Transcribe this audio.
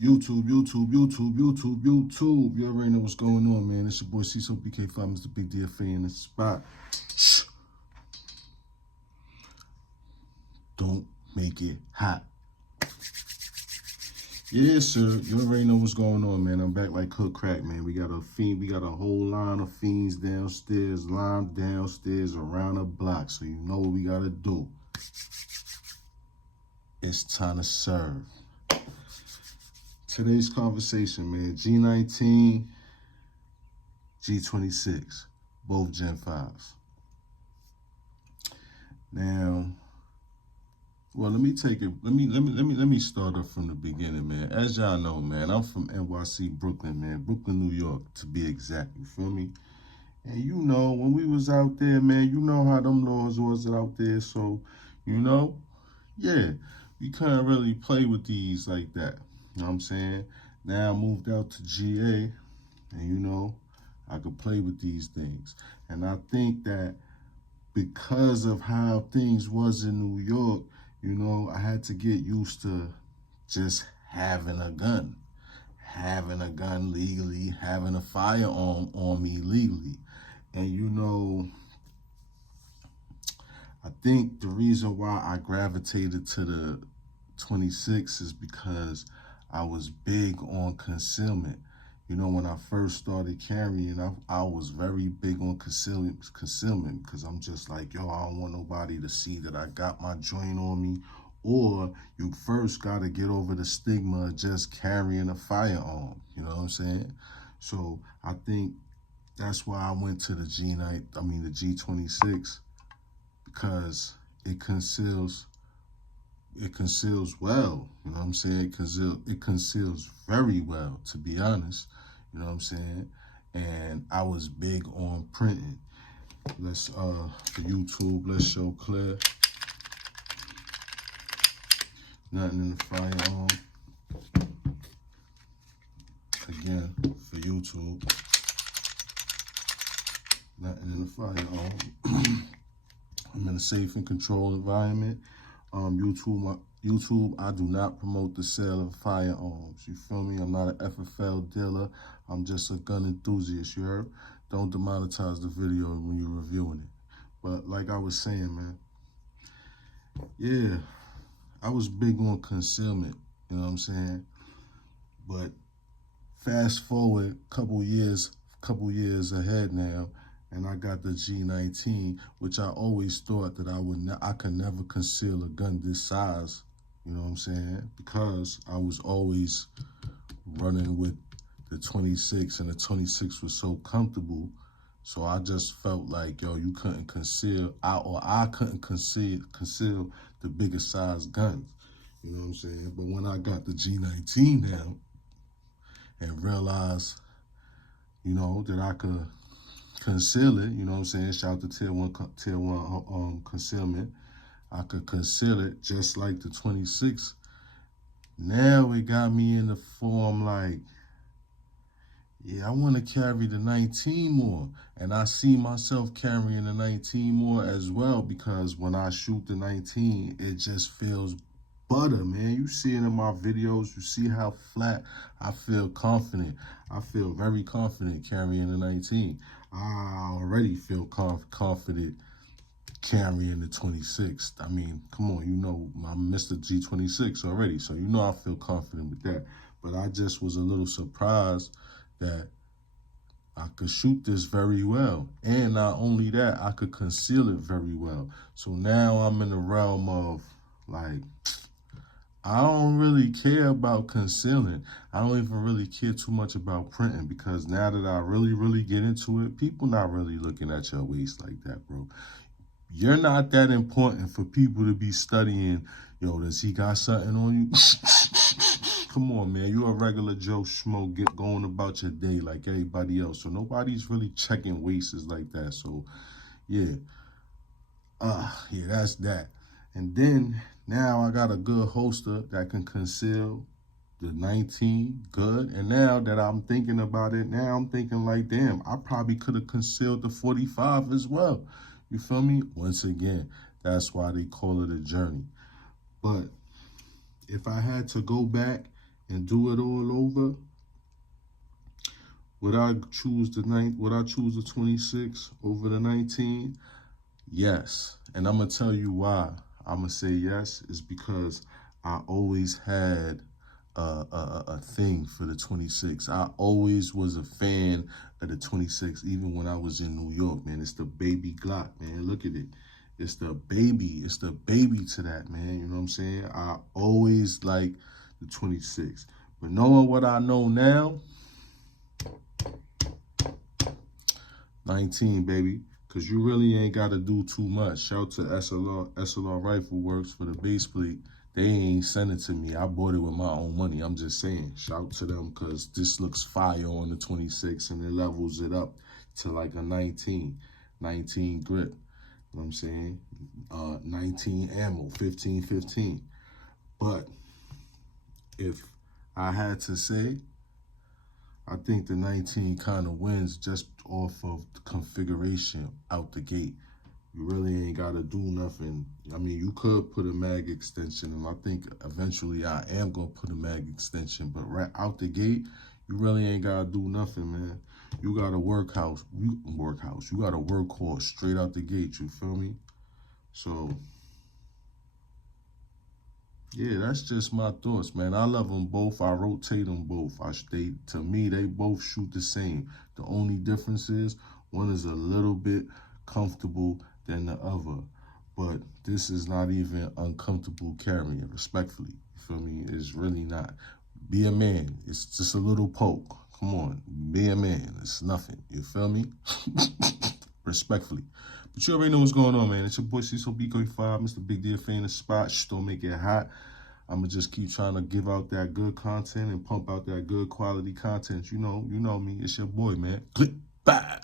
YouTube. You already know what's going on, man. It's your boy CISO BK5, Mr. Big DFA in the spot. Don't make it hot. Yeah, sir. You already know what's going on, man. I'm back like cook crack, man. We got a fiend. We got a whole line of fiends downstairs, line downstairs around the block. So you know what we gotta do. It's time to serve. Today's conversation, man. G19, G26, both Gen 5s. Now, well, let me start off from the beginning, man. As y'all know, man, I'm from NYC, Brooklyn, man. Brooklyn, New York, to be exact. You feel me? And you know, when we was out there, man, you know how them laws was out there. So, you know, yeah, we couldn't really play with these like that. You know what I'm saying? Now I moved out to GA, and you know, I could play with these things. And I think that because of how things was in New York, you know, I had to get used to just having a gun legally, having a firearm on me legally. And you know, I think the reason why I gravitated to the 26 is because I was big on concealment. You know, when I first started carrying, I was very big on concealment because I'm just like, yo, I don't want nobody to see that I got my joint on me. Or you first got to get over the stigma of just carrying a firearm. You know what I'm saying? So I think that's why I went to the the G26, because it conceals well. You know what I'm saying? It conceals very well, to be honest. You know what I'm saying? And I was big on printing. Let's for YouTube, let's show clear. Nothing in the firearm. Again, for YouTube. Nothing in the firearm. I'm in a safe and controlled environment. YouTube, I do not promote the sale of firearms. You feel me? I'm not an FFL dealer. I'm just a gun enthusiast, you heard? Don't demonetize the video when you're reviewing it. But like I was saying, man, yeah, I was big on concealment, you know what I'm saying? But fast forward a couple years ahead now, and I got the G19, which I always thought that I could never conceal a gun this size, you know what I'm saying? Because I was always running with the 26, and the 26 was so comfortable. So I just felt like, yo, you couldn't conceal, I couldn't conceal the bigger size guns, you know what I'm saying? But when I got the G19 now and realized, you know, that I could conceal it, you know what I'm saying? Shout out to tier one concealment. I could conceal it just like the 26. Now it got me in the form like, yeah, I want to carry the 19 more. And I see myself carrying the 19 more as well, because when I shoot the 19, it just feels butter, man. You see it in my videos. You see how flat I feel confident. I feel very confident carrying the 19. I already feel confident carrying the 26. I mean, come on, you know, I'm Mr. G26 already, so you know I feel confident with that. But I just was a little surprised that I could shoot this very well. And not only that, I could conceal it very well. So now I'm in the realm of, like, I don't really care about concealing. I don't even really care too much about printing, because now that I really get into it, people not really looking at your waist like that, bro. You're not that important for people to be studying, yo, does he got something on you? Come on, man. You're a regular Joe Schmo going about your day like everybody else. So nobody's really checking waists like that. So, yeah. Yeah, that's that. And then now I got a good holster that can conceal the 19 good. And now that I'm thinking about it, now I'm thinking like, damn, I probably could have concealed the 45 as well. You feel me? Once again, that's why they call it a journey. But if I had to go back and do it all over, would I choose the 26 over the 19? Yes. And I'm gonna tell you why I'm gonna say yes is because I always had a thing for the 26. I always was a fan of the 26, even when I was in New York, man. It's the baby Glock, man. Look at it. It's the baby. It's the baby to that, man. You know what I'm saying? I always like the 26. But knowing what I know now, 19, baby. Because you really ain't got to do too much. Shout to SLR Rifle Works for the base plate. They ain't send it to me. I bought it with my own money. I'm just saying. Shout to them because this looks fire on the 26 and it levels it up to like a 19 grip. You know what I'm saying? 19 ammo, 15. But if I had to say, I think the 19 kind of wins just off of the configuration out the gate. You really ain't got to do nothing. I mean, you could put a mag extension, and I think eventually I am going to put a mag extension, but right out the gate, you really ain't got to do nothing, man. You got a workhorse. You got a workhorse straight out the gate, you feel me? So, yeah, that's just my thoughts, man. I love them both. I rotate them both. To me, they both shoot the same. The only difference is one is a little bit comfortable than the other. But this is not even uncomfortable carrying, respectfully. You feel me? It's really not. Be a man. It's just a little poke. Come on. Be a man. It's nothing. You feel me? Respectfully. But you already know what's going on, man. It's your boy Cecil B35, Mr. Big Deal Fan of Spot. Just don't make it hot. I'm going to just keep trying to give out that good content and pump out that good quality content. You know me. It's your boy, man. Click. Bye.